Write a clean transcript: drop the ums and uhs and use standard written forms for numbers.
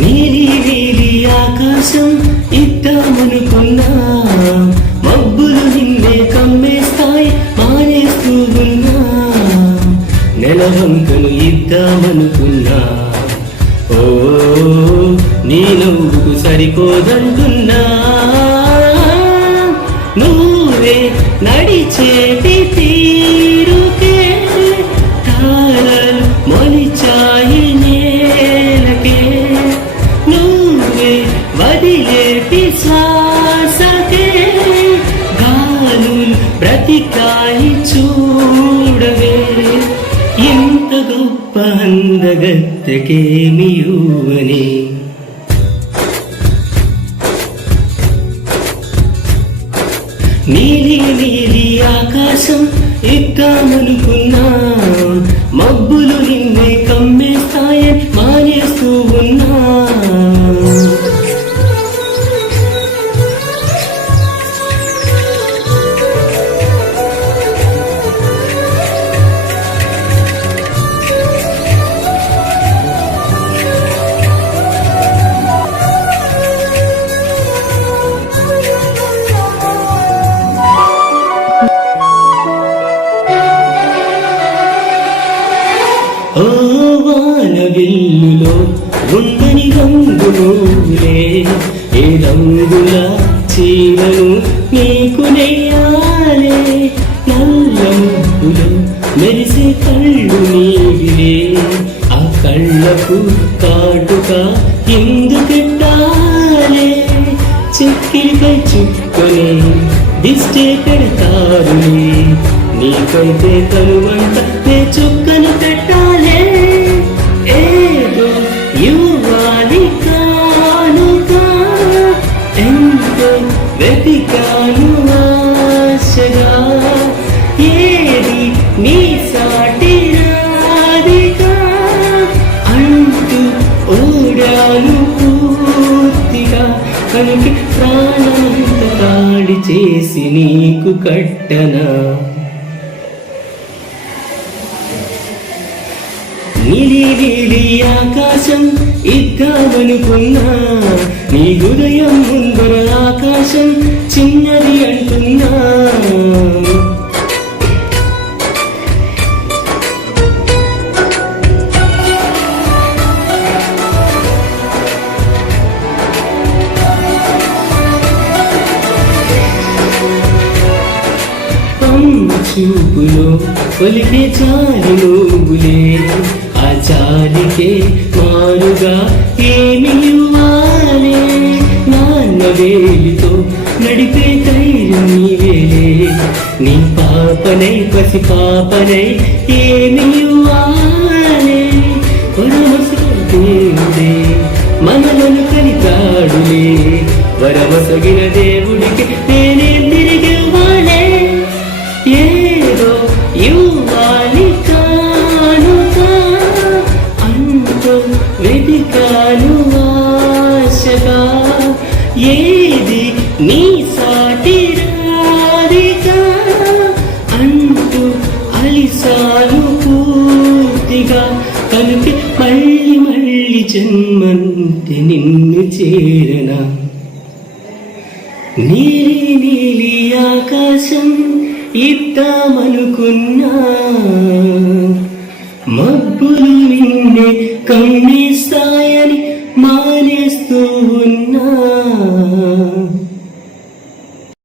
నీలి నీలి ఆకాశం ఇద్దామనుకున్నా, మబ్బులు నిన్నే కమ్మేస్తాయి మానేస్తూ ఉన్నా. నెలవంకను ఇద్దామనుకున్నా, ఓ నీ నవ్వుకు సరిపోదంటున్నా. నువ్వే నడిచేటి తీరుకే తారలు మొలిచాయి నేలకే. నువ్వే వదిలేటి శ్వాసకే గాలులు బ్రతికాయి చూడవే. ఎంత గొప్ప అందగత్తెకేమియువని. నీలి నీలి ఆకాశం ఇద్దామనుకున్నా, మబ్బులు నిన్నే కమ్మేస్తాయని మానేస్తూ ఉన్నా. ఓ వానవిల్లులో ఉండని రంగులే, ఏ రంగుల చీరను నీకు నెయ్యాలే. నల్ల ముగ్గులు మెరిసే కళ్ళు నీవిలే, ఆ కళ్ళకు కాటుక ఎందుకెట్టాలే. చెక్కిలిపై చుక్కనే దిష్టే పెడతారులే, నీకైతే కనువంట నే చుక్కను పెట్టాలే. ఏదో యువాలి కానుక, ఎంతో వెతికాను ఆశగా. ఏది నీ సాటి రాధికా అంటూ ఓడాను పూర్తిగా. కనుక ప్రాణాంత తాడి చేసి నీకు కట్టనా. నీలి నీలి ఆకాశం ఇద్దామనుకున్నా, నీ హృదయం ముందర ఆకాశం చిన్నది అంటున్నా. చూపులో ఒలికే చాలి నువ్వులే, ఆ చాలికే మారుగా ఏమి ఇవ్వాలే. నాన్న వేలితో నడిపే ధైర్యం నీవేలే, నీ పాపనై పసి పాపనై ఏమి ఇవ్వాలే. వరమస దేవుడే మనలను కలితాడులే, వరమసగిన దేవుడికి నేనేం తిరిగివ్వాలే. ఏదో యువాలి కానుక అంటూ వెతికాను ఆశగా. ఏది నీ సాటి రాధికా అంటూ అలిసాను పూర్తిగా. కనుక మళ్ళీ మళ్ళీ జన్మంతే నిన్ను చేరనా. నీలి నీలి ఆకాశం ఇద్దామనుకున్నా, మబ్బులు నిన్నే కమ్మేస్తాయని మానేస్తూ ఉన్నా.